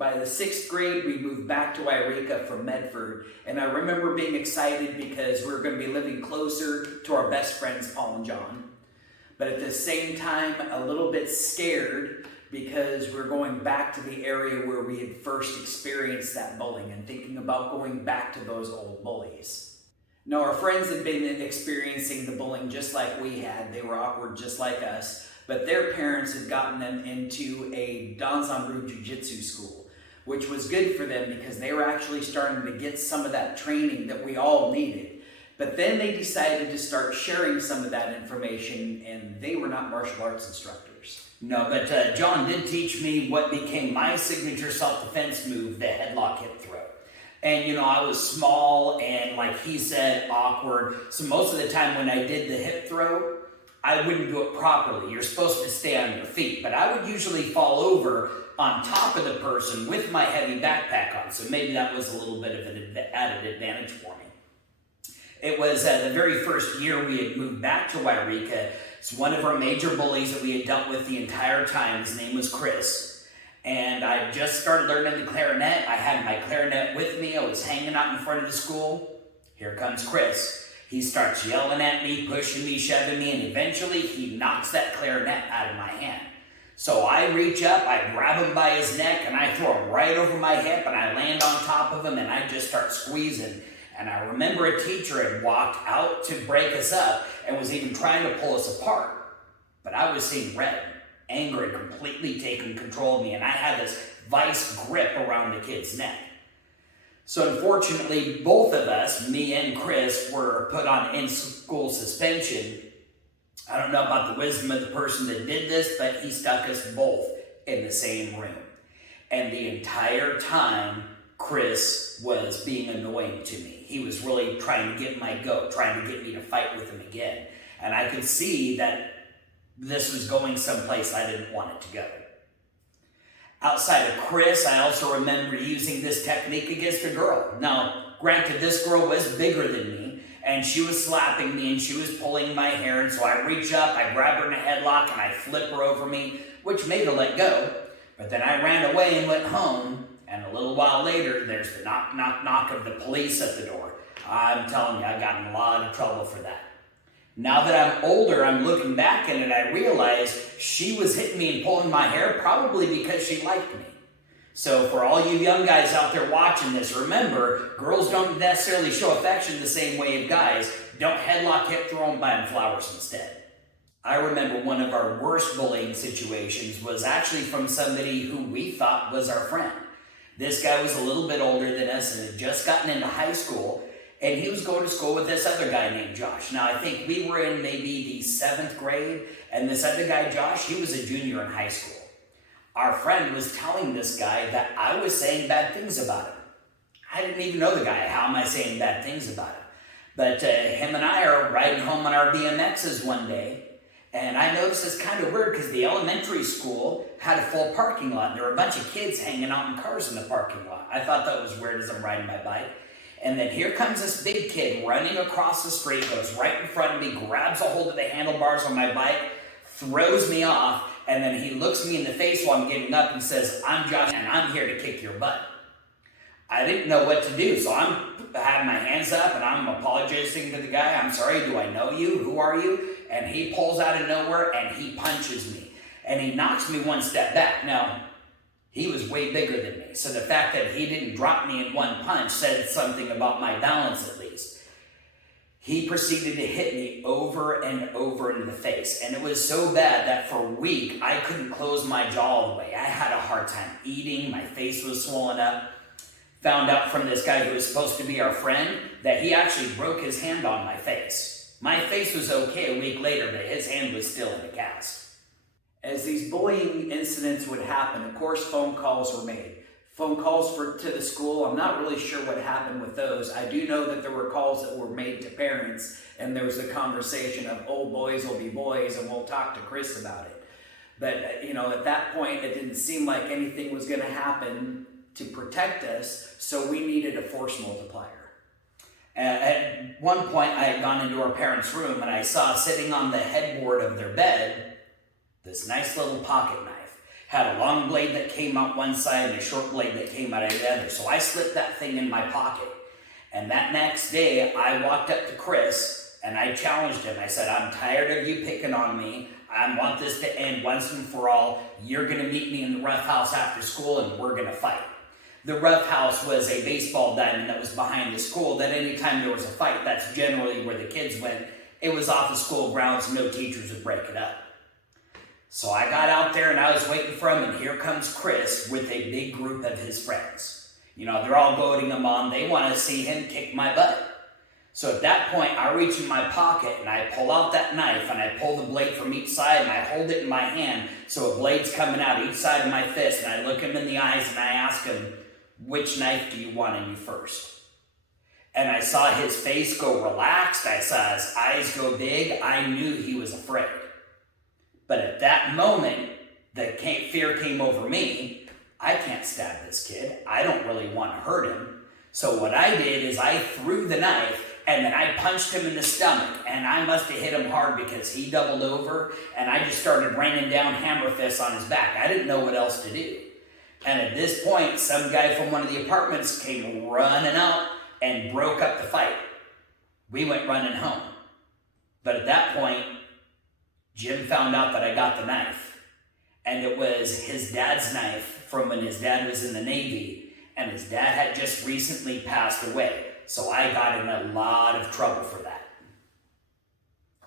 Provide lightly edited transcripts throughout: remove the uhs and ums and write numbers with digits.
By the 6th grade, we moved back to Yreka from Medford, and I remember being excited because we were going to be living closer to our best friends, Paul and John. But at the same time, a little bit scared because we're going back to the area where we had first experienced that bullying and thinking about going back to those old bullies. Now, our friends had been experiencing the bullying just like we had. They were awkward just like us, but their parents had gotten them into a Danzanru Jiu-Jitsu school, which was good for them because they were actually starting to get some of that training that we all needed. But then they decided to start sharing some of that information, and they were not martial arts instructors. No, but John did teach me what became my signature self-defense move, the headlock hip throw. And, you know, I was small and, like he said, awkward. So most of the time when I did the hip throw, I wouldn't do it properly. You're supposed to stay on your feet. But I would usually fall over on top of the person with my heavy backpack on. So maybe that was a little bit of an added advantage for me. It was the very first year we had moved back to Yreka. It's one of our major bullies that we had dealt with the entire time. His name was Chris. And I just started learning the clarinet. I had my clarinet with me. I was hanging out in front of the school. Here comes Chris. He starts yelling at me, pushing me, shoving me, and eventually he knocks that clarinet out of my hand. So I reach up, I grab him by his neck, and I throw him right over my hip, and I land on top of him, and I just start squeezing. And I remember a teacher had walked out to break us up and was even trying to pull us apart. But I was seeing red. Anger had completely taken control of me, and I had this vice grip around the kid's neck. So unfortunately, both of us, me and Chris, were put on in-school suspension. I don't know about the wisdom of the person that did this, but he stuck us both in the same room. And the entire time, Chris was being annoying to me. He was really trying to get my goat, trying to get me to fight with him again. And I could see that this was going someplace I didn't want it to go. Outside of Chris, I also remember using this technique against a girl. Now, granted, this girl was bigger than me, and she was slapping me, and she was pulling my hair, and so I reach up, I grab her in a headlock, and I flip her over me, which made her let go. But then I ran away and went home, and a little while later, there's the knock, knock, knock of the police at the door. I'm telling you, I got in a lot of trouble for that. Now that I'm older, I'm looking back at it, I realize she was hitting me and pulling my hair probably because she liked me. So for all you young guys out there watching this, remember, girls don't necessarily show affection the same way as guys. Don't headlock, hip throw, and buy them flowers instead. I remember one of our worst bullying situations was actually from somebody who we thought was our friend. This guy was a little bit older than us and had just gotten into high school, and he was going to school with this other guy named Josh. Now, I think we were in maybe the 7th grade, and this other guy, Josh, he was a junior in high school. Our friend was telling this guy that I was saying bad things about him. I didn't even know the guy. How am I saying bad things about him? But him and I are riding home on our BMXs one day, and I noticed it's kind of weird because the elementary school had a full parking lot. There were a bunch of kids hanging out in cars in the parking lot. I thought that was weird as I'm riding my bike. And then here comes this big kid running across the street, goes right in front of me, grabs a hold of the handlebars on my bike, throws me off, and then he looks me in the face while I'm getting up and says, "I'm Josh, and I'm here to kick your butt." I didn't know what to do, so I'm having my hands up, and I'm apologizing to the guy. "I'm sorry, do I know you? Who are you?" And he pulls out of nowhere, and he punches me. And he knocks me one step back. Now, he was way bigger than me, so the fact that he didn't drop me in one punch said something about my balance at least. He proceeded to hit me over and over in the face, and it was so bad that for a week, I couldn't close my jaw all the way. I had a hard time eating, my face was swollen up. Found out from this guy who was supposed to be our friend that he actually broke his hand on my face. My face was okay a week later, but his hand was still in a cast. As these bullying incidents would happen, of course, phone calls were made. Phone calls to the school, I'm not really sure what happened with those. I do know that there were calls that were made to parents, and there was a conversation of, "Oh, boys will be boys, and we'll talk to Chris about it." But, you know, at that point, it didn't seem like anything was going to happen to protect us, so we needed a force multiplier. At one point, I had gone into our parents' room, and I saw sitting on the headboard of their bed this nice little pocket knife. Had a long blade that came out one side and a short blade that came out of the other. So I slipped that thing in my pocket. And that next day, I walked up to Chris and I challenged him. I said, I'm tired of you picking on me. I want this to end once and for all. You're going to meet me in the rough house after school and we're going to fight. The rough house was a baseball diamond that was behind the school that anytime there was a fight, that's generally where the kids went. It was off the school grounds and no teachers would break it up. So I got out there and I was waiting for him, and here comes Chris with a big group of his friends. You know, they're all goading him on. They want to see him kick my butt. So at that point, I reach in my pocket and I pull out that knife and I pull the blade from each side and I hold it in my hand so a blade's coming out each side of my fist, and I look him in the eyes and I ask him, which knife do you want in you first? And I saw his face go relaxed. I saw his eyes go big. I knew he was afraid. But at that moment, the fear came over me. I can't stab this kid. I don't really want to hurt him. So what I did is I threw the knife and then I punched him in the stomach, and I must have hit him hard because he doubled over, and I just started raining down hammer fists on his back. I didn't know what else to do. And at this point, some guy from one of the apartments came running out and broke up the fight. We went running home. But at that point, Jim found out that I got the knife. And it was his dad's knife from when his dad was in the Navy, and his dad had just recently passed away. So I got in a lot of trouble for that.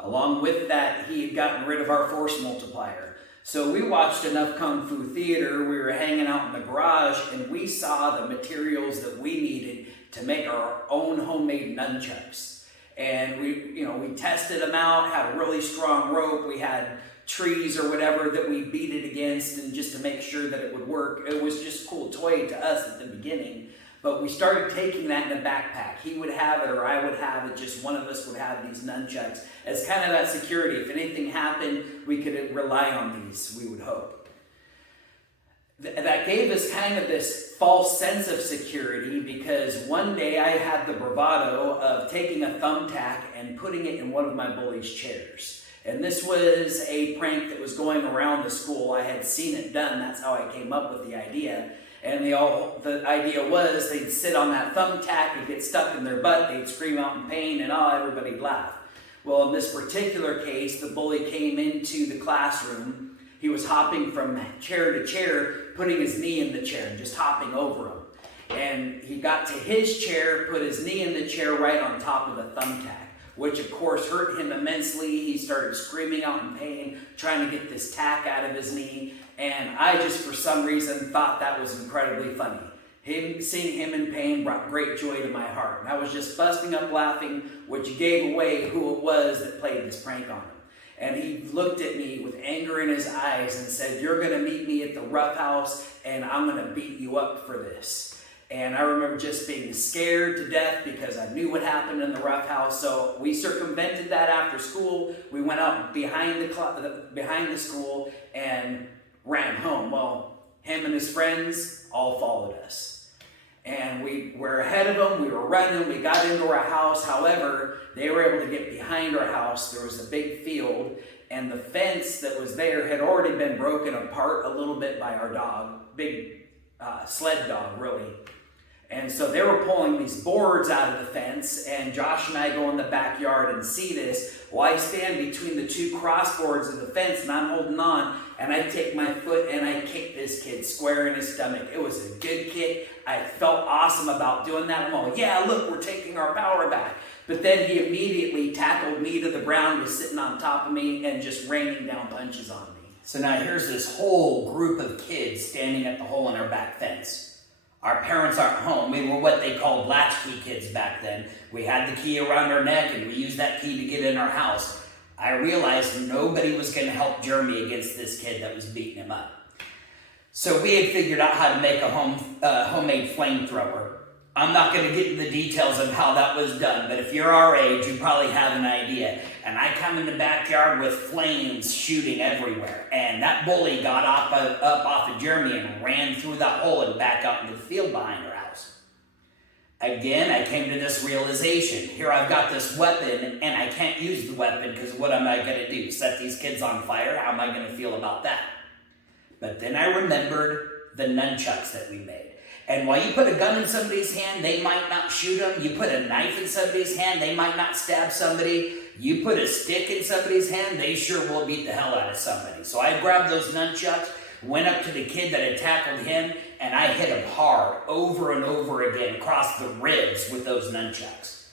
Along with that, he had gotten rid of our force multiplier. So we watched enough Kung Fu theater, we were hanging out in the garage, and we saw the materials that we needed to make our own homemade nunchucks. And we tested them out, had a really strong rope, we had trees or whatever that we beat it against, and just to make sure that it would work. It was just a cool toy to us at the beginning. But we started taking that in a backpack. He would have it or I would have it. Just one of us would have these nunchucks as kind of that security. If anything happened, we could rely on these, we would hope. That gave us kind of this false sense of security, because one day I had the bravado of taking a thumbtack and putting it in one of my bullies' chairs. And this was a prank that was going around the school. I had seen it done. That's how I came up with the idea. And the idea was they'd sit on that thumbtack, it'd get stuck in their butt, they'd scream out in pain, and everybody'd laugh. Well, in this particular case, the bully came into the classroom. He was hopping from chair to chair, putting his knee in the chair and just hopping over him. And he got to his chair, put his knee in the chair right on top of the thumbtack, which of course hurt him immensely. He started screaming out in pain, trying to get this tack out of his knee. And I just, for some reason, thought that was incredibly funny. Seeing him in pain brought great joy to my heart. And I was just busting up laughing, which gave away who it was that played this prank on him. And he looked at me with anger in his eyes and said, "You're going to meet me at the rough house, and I'm going to beat you up for this." And I remember just being scared to death because I knew what happened in the rough house. So we circumvented that after school. We went out behind the school and ran home. Well, him and his friends all followed us. And we were ahead of them. We were running. We got into our house. However, they were able to get behind our house. There was a big field, and the fence that was there had already been broken apart a little bit by our dog, big sled dog, really. And so they were pulling these boards out of the fence, and Josh and I go in the backyard and see this. Well, I stand between the two crossboards of the fence, and I'm holding on, and I take my foot and I kick this kid square in his stomach. It was a good kick. I felt awesome about doing that. I'm all, yeah, look, we're taking our power back. But then he immediately tackled me to the ground, was sitting on top of me, and just raining down punches on me. So now here's this whole group of kids standing at the hole in our back fence. Our parents aren't home. We were what they called latchkey kids back then. We had the key around our neck, and we used that key to get in our house. I realized nobody was going to help Jeremy against this kid that was beating him up. So we had figured out how to make a homemade flamethrower. I'm not going to get into the details of how that was done, but if you're our age, you probably have an idea. And I come in the backyard with flames shooting everywhere. And that bully got up off of Jeremy and ran through that hole and back out into the field behind our house. Again, I came to this realization. Here I've got this weapon, and I can't use the weapon because what am I going to do? Set these kids on fire? How am I going to feel about that? But then I remembered the nunchucks that we made. And while you put a gun in somebody's hand, they might not shoot them. You put a knife in somebody's hand, they might not stab somebody. You put a stick in somebody's hand, they sure will beat the hell out of somebody. So I grabbed those nunchucks, went up to the kid that had tackled him, and I hit him hard over and over again across the ribs with those nunchucks.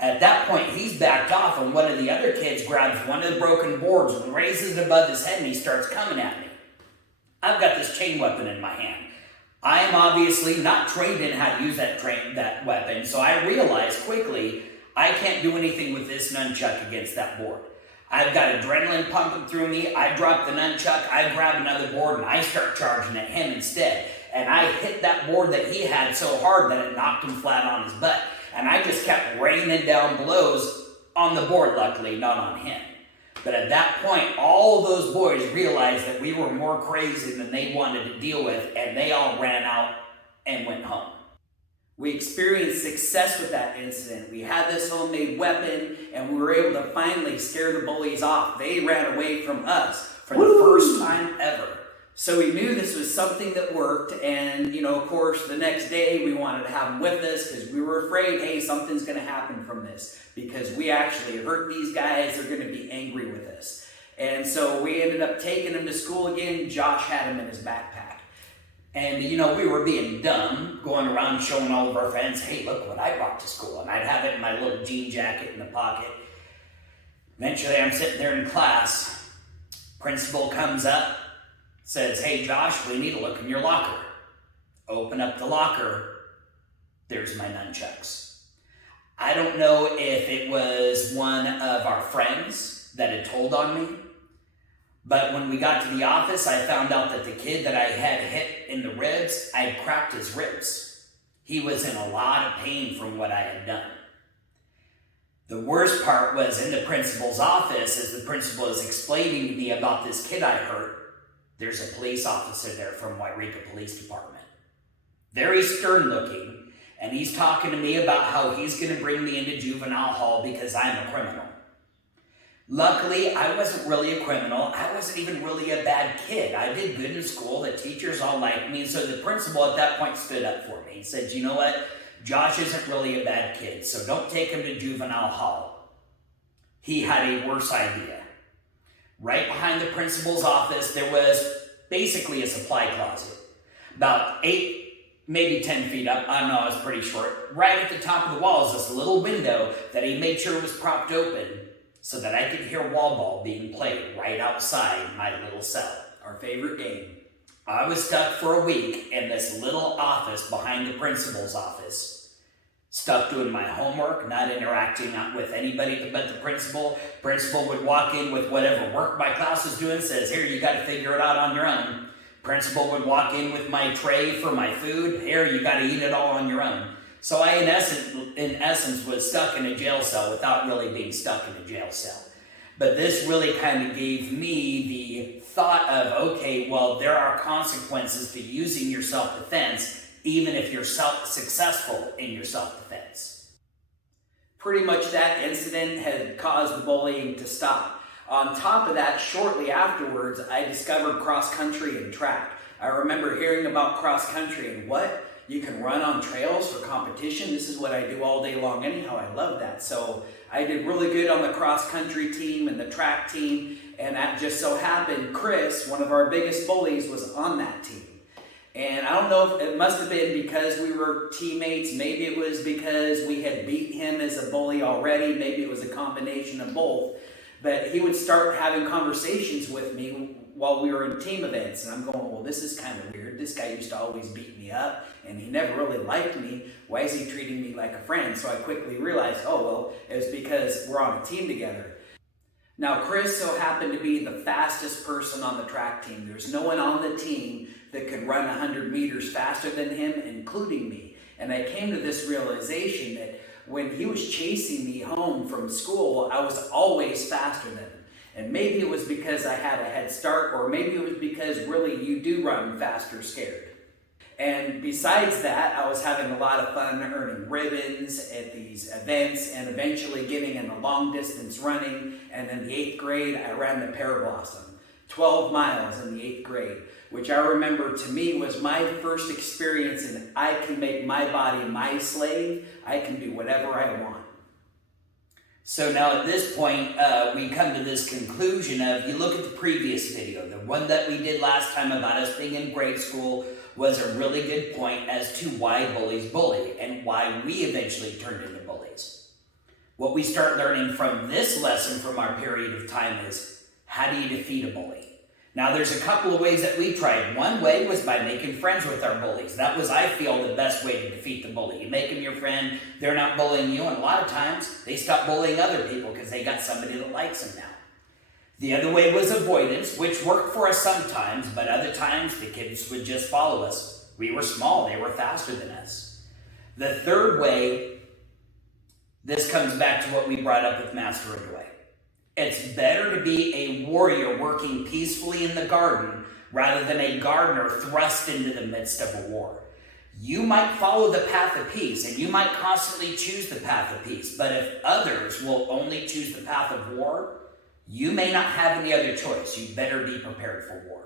At that point, he's backed off, and one of the other kids grabs one of the broken boards and raises it above his head, and he starts coming at me. I've got this chain weapon in my hand. I am obviously not trained in how to use that weapon, so I realized quickly I can't do anything with this nunchuck against that board. I've got adrenaline pumping through me. I drop the nunchuck, I grab another board, and I start charging at him instead. And I hit that board that he had so hard that it knocked him flat on his butt. And I just kept raining down blows on the board, luckily, not on him. But at that point, all of those boys realized that we were more crazy than they wanted to deal with, and they all ran out and went home. We experienced success with that incident. We had this homemade weapon, and we were able to finally scare the bullies off. They ran away from us for the first time ever. So we knew this was something that worked, and of course, the next day we wanted to have them with us because we were afraid, hey, something's going to happen from this because we actually hurt these guys. They're going to be angry with us. And so we ended up taking them to school again. Josh had them in his backpack. And, we were being dumb, going around showing all of our friends, hey, look what I brought to school. And I'd have it in my little jean jacket in the pocket. Eventually, I'm sitting there in class. Principal comes up, says, hey, Josh, we need to look in your locker. Open up the locker. There's my nunchucks. I don't know if it was one of our friends that had told on me. But when we got to the office, I found out that the kid that I had hit in the ribs, I had cracked his ribs. He was in a lot of pain from what I had done. The worst part was in the principal's office, as the principal is explaining to me about this kid I hurt, there's a police officer there from Wairika Police Department. Very stern looking, and he's talking to me about how he's going to bring me into juvenile hall because I'm a criminal. Luckily, I wasn't really a criminal. I wasn't even really a bad kid. I did good in school. The teachers all liked me. So the principal at that point stood up for me. He said, you know what? Josh isn't really a bad kid, so don't take him to juvenile hall. He had a worse idea. Right behind the principal's office, there was basically a supply closet. About 8, maybe 10 feet up. I don't know, it was pretty short. Right at the top of the wall is this little window that he made sure was propped open, so that I could hear wall ball being played right outside my little cell. Our favorite game. I was stuck for a week in this little office behind the principal's office. Stuck doing my homework, not interacting with anybody but the principal. Principal would walk in with whatever work my class was doing, says, here, you got to figure it out on your own. Principal would walk in with my tray for my food. Here, you got to eat it all on your own. So I, in essence, was stuck in a jail cell without really being stuck in a jail cell. But this really kind of gave me the thought of, okay, well, there are consequences to using your self-defense, even if you're successful in your self-defense. Pretty much that incident had caused the bullying to stop. On top of that, shortly afterwards, I discovered cross-country and track. I remember hearing about cross-country and what? You can run on trails for competition. This is what I do all day long anyhow. I love that. So I did really good on the cross-country team and the track team. And that just so happened, Chris, one of our biggest bullies, was on that team. And I don't know if it must have been because we were teammates. Maybe it was because we had beat him as a bully already. Maybe it was a combination of both. But he would start having conversations with me while we were in team events. And I'm going, well, this is kind of weird. This guy used to always beat me up, and he never really liked me. Why is he treating me like a friend? So I quickly realized, oh, well, it was because we're on a team together. Now, Chris so happened to be the fastest person on the track team. There's no one on the team that could run 100 meters faster than him, including me. And I came to this realization that when he was chasing me home from school, I was always faster than him. And maybe it was because I had a head start, or maybe it was because really you do run faster scared. And besides that, I was having a lot of fun earning ribbons at these events and eventually getting into long distance running. And in the 8th grade, I ran the Parablossom. 12 miles in the 8th grade, which I remember to me was my first experience in I can make my body my slave. I can do whatever I want. So now at this point, we come to this conclusion of, you look at the previous video, the one that we did last time about us being in grade school was a really good point as to why bullies bully and why we eventually turned into bullies. What we start learning from this lesson from our period of time is, how do you defeat a bully? Now there's a couple of ways that we tried. One way was by making friends with our bullies. That was, I feel, the best way to defeat the bully. You make them your friend, they're not bullying you, and a lot of times they stop bullying other people because they got somebody that likes them now. The other way was avoidance, which worked for us sometimes, but other times the kids would just follow us. We were small, they were faster than us. The third way, this comes back to what we brought up with Master of the Way. It's better to be a warrior working peacefully in the garden rather than a gardener thrust into the midst of a war. You might follow the path of peace and you might constantly choose the path of peace, but if others will only choose the path of war, you may not have any other choice. You better be prepared for war.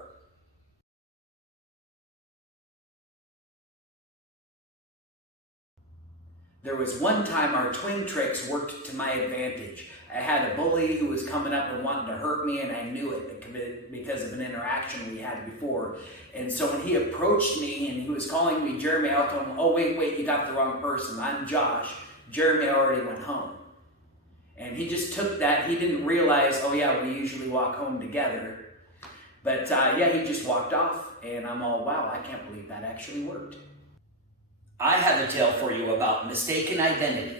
There was one time our twin tricks worked to my advantage. I had a bully who was coming up and wanting to hurt me, and I knew it because of an interaction we had before. And so when he approached me and he was calling me Jeremy, I told him, oh, wait, you got the wrong person. I'm Josh. Jeremy already went home. And he just took that. He didn't realize, oh yeah, we usually walk home together. But he just walked off, and I'm all, wow, I can't believe that actually worked. I have a tale for you about mistaken identity.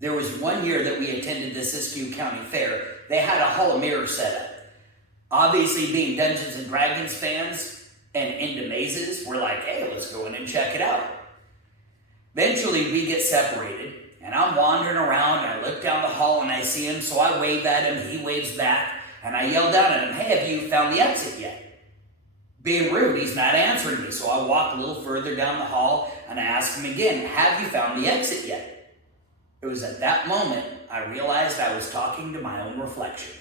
There was one year that we attended the Siskiyou County Fair. They had a Hall of Mirrors set up. Obviously, being Dungeons and Dragons fans and into mazes, we're like, hey, let's go in and check it out. Eventually, we get separated, and I'm wandering around, and I look down the hall, and I see him, so I wave at him, he waves back, and I yell down at him, hey, have you found the exit yet? Being rude, he's not answering me, so I walk a little further down the hall, and I ask him again, have you found the exit yet? It was at that moment I realized I was talking to my own reflection.